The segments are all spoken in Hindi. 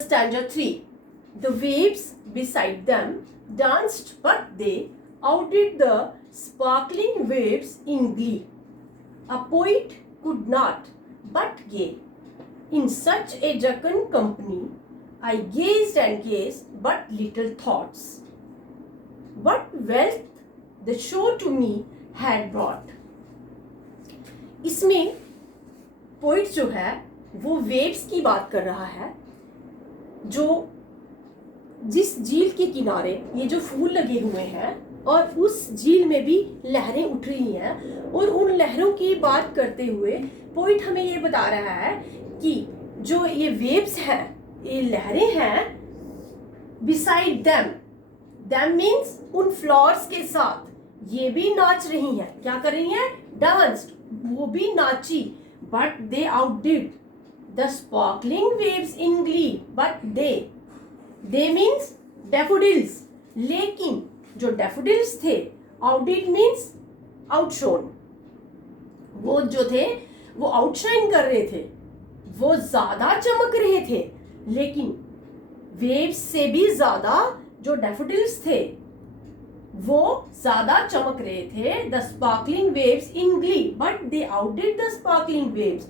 Stanza 3. The waves beside them danced, but they outdid the sparkling waves in glee. A poet could not but gay. In such a jocund company, I gazed and gazed, but little thoughts. What wealth the show to me had brought. इसमें पोइट जो है वो वेव्स की बात कर रहा है, जो जिस झील के किनारे ये जो फूल लगे हुए हैं और उस झील में भी लहरें उठ रही हैं, और उन लहरों की बात करते हुए पोइट हमें ये बता रहा है कि जो ये वेव्स हैं, ये लहरें हैं, बिसाइड देम मीन्स उन फ्लावर्स के साथ ये भी नाच रही हैं। क्या कर रही हैं? डांस्ड, वो भी नाची। But they outdid the sparkling waves in glee. But they means daffodils, लेकिन जो डैफोडिल्स थे, आउटडिड मीन्स आउटशोन, वो जो थे वो आउटशाइन कर रहे थे, वो ज्यादा चमक रहे थे। लेकिन वेव्स से भी ज्यादा जो डैफोडिल्स थे वो ज्यादा चमक रहे थे। The sparkling waves in glee, but they outdid the sparkling waves.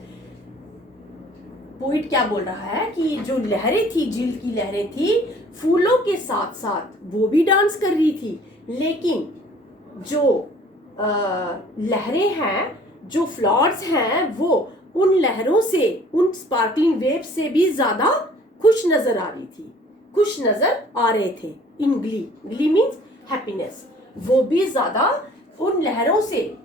Poet क्या बोल रहा है कि जो लहरें थी, झील की लहरें थी, फूलों के साथ साथ वो भी डांस कर रही थी, लेकिन जो लहरें हैं, जो फ्लावर्स हैं, वो उन लहरों से, उन स्पार्कलिंग वेव्स से भी ज्यादा खुश नजर आ रही थी, खुश नजर आ रहे थे। इन ग्ली मीन्स हैप्पीनेस, वो भी ज्यादा उन लहरों से,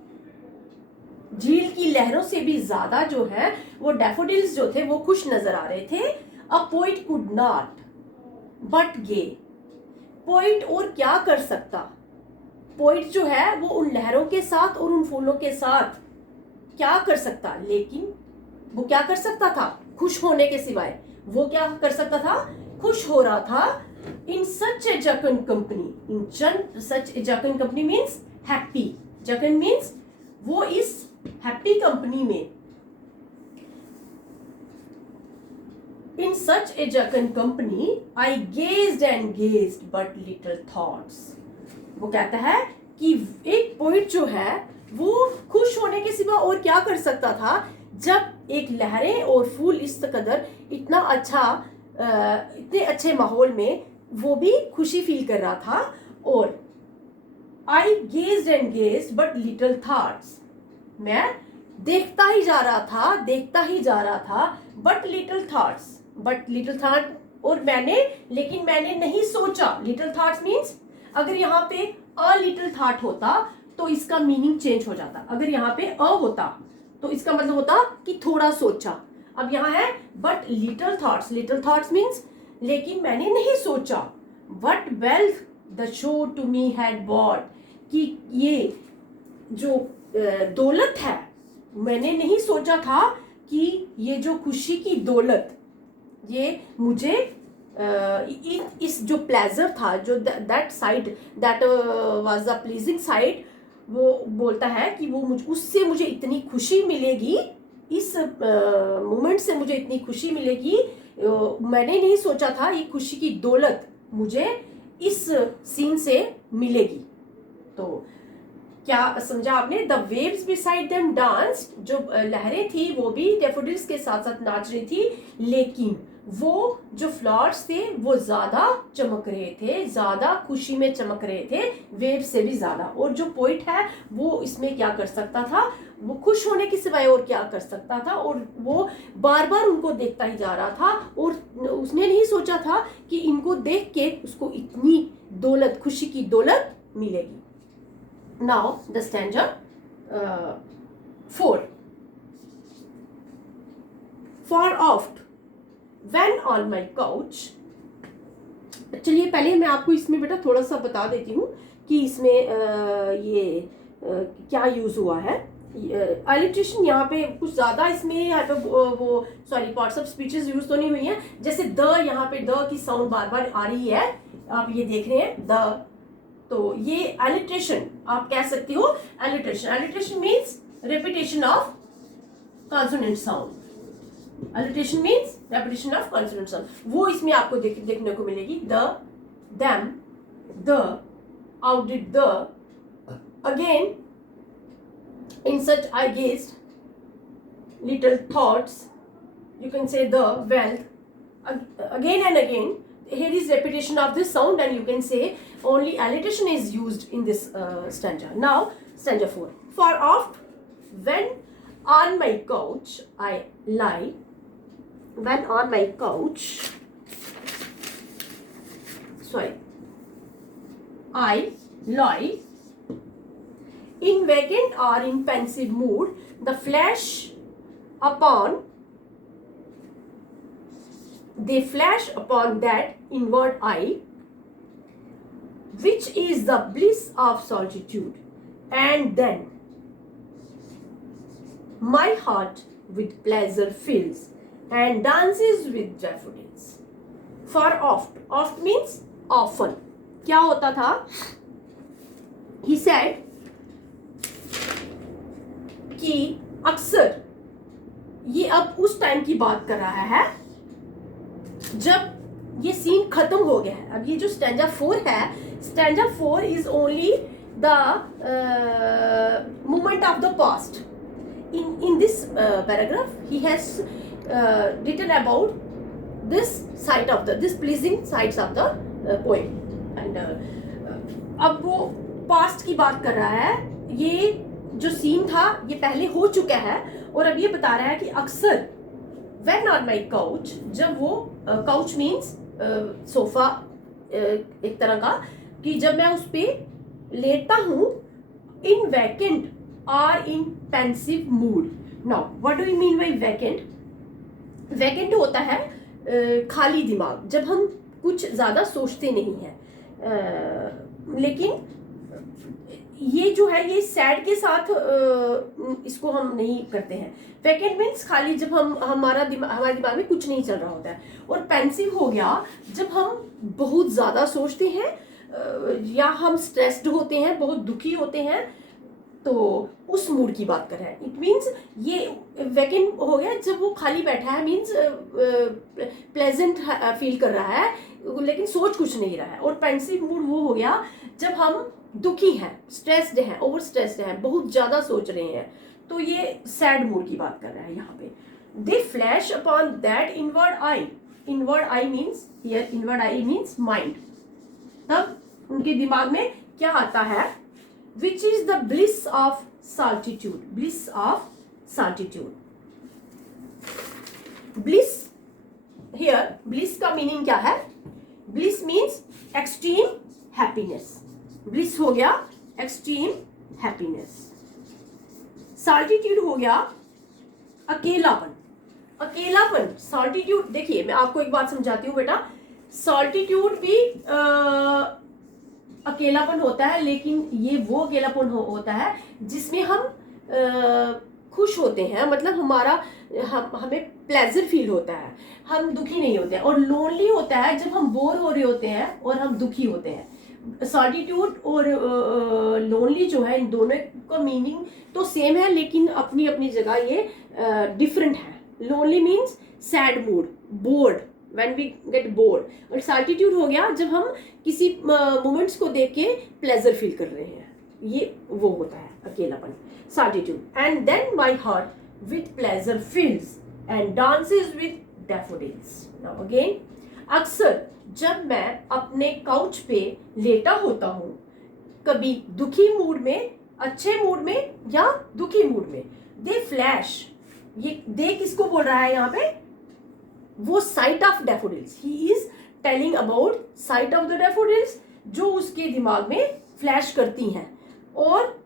झील की लहरों से भी ज्यादा जो है वो डैफोडिल्स जो थे वो खुश नजर आ रहे थे। A poet could not but gay. Poet और क्या कर सकता? पोइट जो है वो उन लहरों के साथ और उन फूलों के साथ क्या कर सकता, लेकिन वो क्या कर सकता था खुश होने के सिवाय? वो क्या कर सकता था? खुश हो रहा था। In such a jocund company, in such a jocund company means happy, jocund means वो इस हैप्पी कंपनी में, in such a jocund company I gazed and gazed but little thoughts. वो कहता है कि एक पोइट जो है वो खुश होने के सिवा और क्या कर सकता था, जब एक लहरें और फूल इस कदर इतना अच्छा, इतने अच्छे माहौल में वो भी खुशी फील कर रहा था। और I gazed and gazed but little thoughts, मैं देखता ही जा रहा था, देखता ही जा रहा था। बट लिटिल थॉट, और लेकिन मैंने नहीं सोचा। लिटिल थॉट्स मीन्स, अगर यहाँ पे अ लिटिल थॉट होता तो इसका मीनिंग चेंज हो जाता। अगर यहाँ पे अ होता तो इसका मतलब होता कि थोड़ा सोचा। अब यहाँ है बट लिटिल थॉट्स मीन्स लेकिन मैंने नहीं सोचा। What wealth the show to me had brought, कि ये जो दौलत है, मैंने नहीं सोचा था कि ये जो खुशी की दौलत, ये मुझे इस जो प्लेजर था, जो that side, that was the pleasing side, वो बोलता है कि वो उससे मुझे इतनी खुशी मिलेगी, इस मोमेंट से मुझे इतनी खुशी मिलेगी, मैंने नहीं सोचा था ये खुशी की दौलत मुझे इस सीन से मिलेगी। तो क्या समझा आपने? The waves beside them dance, जो लहरें थी वो भी डैफोडिल्स के साथ साथ नाच रही थी, लेकिन वो जो फ्लावर्स थे वो ज्यादा चमक रहे थे, ज्यादा खुशी में चमक रहे थे, वेव से भी ज्यादा। और जो पोइट है वो इसमें क्या कर सकता था? वो खुश होने के सिवाय और क्या कर सकता था? और वो बार बार उनको देखता ही जा रहा था, और उसने नहीं सोचा था कि इनको देख के उसको इतनी दौलत, खुशी की दौलत मिलेगी। Now the stanza 4. Far oft when on my couch. चलिए पहले मैं आपको इसमें बेटा थोड़ा सा बता देती हूँ कि इसमें ये क्या यूज हुआ है। एलिट्रेशन यहाँ पे कुछ ज्यादा इसमें यहाँ पे वो sorry parts of speeches use तो नहीं हुई है। जैसे द, यहाँ पे द की साउंड बार बार आ रही है, आप ये देख रहे हैं द, तो ये एलिट्रेशन आप कह सकते हो। Alliteration means repetition of consonant sound. Alliteration means repetition of consonant sound, वो इसमें आपको देखने को मिलेगी. The, them, the, outdid the, again, in such I gazed, little thoughts, you can say the, wealth, again and again. Here is repetition of this sound, and you can say only alliteration is used in this stanza. Now stanza 4. Far off, when on my couch I lie, when on my couch, sorry, I lie, in vacant or in pensive mood, the flash upon, they flash upon that inward eye, which is the bliss of solitude, and then my heart with pleasure fills and dances with daffodils. For oft, oft means often. क्या होता था? He said कि अक्सर, ये अब उस टाइम की बात कर रहा है जब ये सीन खत्म हो गया है. अब ये जो स्टैंजा 4 है, stanza 4 is only the moment of the past. In this paragraph he has written about this side of the, this pleasing sides of the poem, and अब वो पास्ट की बात कर रहा है. ये जो सीन था ये पहले हो चुका है, और अब ये बता रहा है कि अक्सर when on my couch, जब वो couch means सोफा एक तरह का, कि जब मैं उस पे लेटता हूँ, in vacant or in pensive mood. Now what do you mean by vacant? Vacant होता है खाली दिमाग, जब हम कुछ ज़्यादा सोचते नहीं हैं. लेकिन ये जो है ये सैड के साथ इसको हम नहीं करते हैं. वैकेंट मीन्स खाली, जब हम हमारे दिमाग में कुछ नहीं चल रहा होता है. और पेंसिव हो गया जब हम बहुत ज़्यादा सोचते हैं या हम स्ट्रेस्ड होते हैं, बहुत दुखी होते हैं, तो उस मूड की बात कर रहा है. इट मीन्स ये वैकेंट हो गया जब वो खाली बैठा है, मीन्स प्लेजेंट फील कर रहा है लेकिन सोच कुछ नहीं रहा है. और पेंसिव मूड वो हो गया जब हम दुखी हैं, स्ट्रेस्ड हैं, ओवर स्ट्रेस्ड हैं, बहुत ज़्यादा सोच रहे हैं. तो ये सैड मूड की बात कर रहा है यहाँ पे. They flash upon that inward eye. Inward eye means, here inward eye means mind. तब उनके दिमाग में क्या आता है? Which is the bliss of solitude. Bliss of solitude. Bliss, here bliss का मीनिंग क्या है? Bliss means extreme happiness. Bliss हो गया एक्सट्रीम हैप्पीनेस. सॉल्टिट्यूड हो गया अकेलापन. अकेलापन, सॉल्टिट्यूड. देखिए मैं आपको एक बात समझाती हूँ बेटा. सॉल्टिट्यूड भी अकेलापन होता है, लेकिन ये वो अकेलापन होता है जिसमें हम खुश होते हैं, मतलब हमें प्लेजर फील होता है, हम दुखी नहीं होते हैं. और लोनली होता है जब हम बोर हो रहे होते हैं और हम दुखी होते हैं. सॉलिट्यूड और लोनली जो है, इन दोनों का मीनिंग तो सेम है, लेकिन अपनी अपनी जगह ये डिफरेंट है. Lonely means sad mood, bored, when we get bored. और सॉलिट्यूड हो गया जब हम किसी मोमेंट्स को देख के प्लेजर फील कर रहे हैं. ये वो होता है अकेलापन, solitude. And then my heart with pleasure fills and dances with daffodils. Now again, अक्सर जब मैं अपने काउच पे लेटा होता हूँ, कभी दुखी मूड में, अच्छे मूड में या दुखी मूड में, दे फ्लैश. ये दे किसको बोल रहा है यहाँ पे? वो site of daffodils. He is telling about site of the daffodils, जो उसके दिमाग में फ्लैश करती हैं और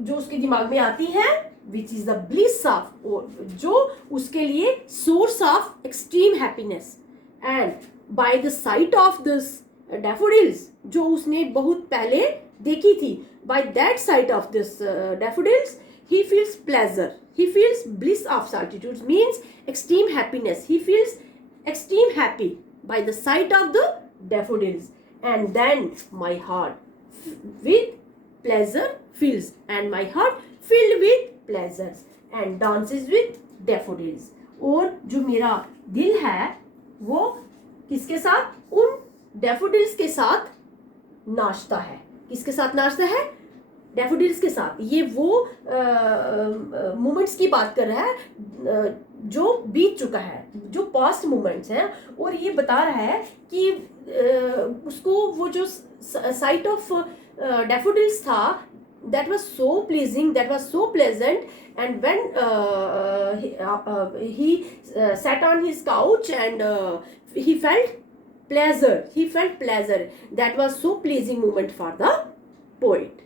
जो उसके दिमाग में आती हैं, विच इज द ब्लिस ऑफ, जो उसके लिए source of extreme happiness. And by the site of this daffodils, जो उसने बहुत पहले देखी थी, by that site of this daffodils, he feels pleasure, he feels bliss of solitude, means extreme happiness. He feels extreme happy by the sight of the daffodils. And then my heart with pleasure fills, and my heart filled with pleasures and dances with daffodils. और जो मेरा दिल है वो किसके साथ, उन डैफोडिल्स के साथ नाचता है। किसके साथ नाचता है, डैफोडिल्स के साथ। ये वो मोमेंट्स की बात कर रहा है जो बीत चुका है, जो पास्ट मोमेंट्स हैं, और ये बता रहा है कि उसको वो जो साइट ऑफ डैफोडिल्स था, that was so pleasing, that was so pleasant, and when he sat on his couch and he felt pleasure, that was so pleasing moment for the poet.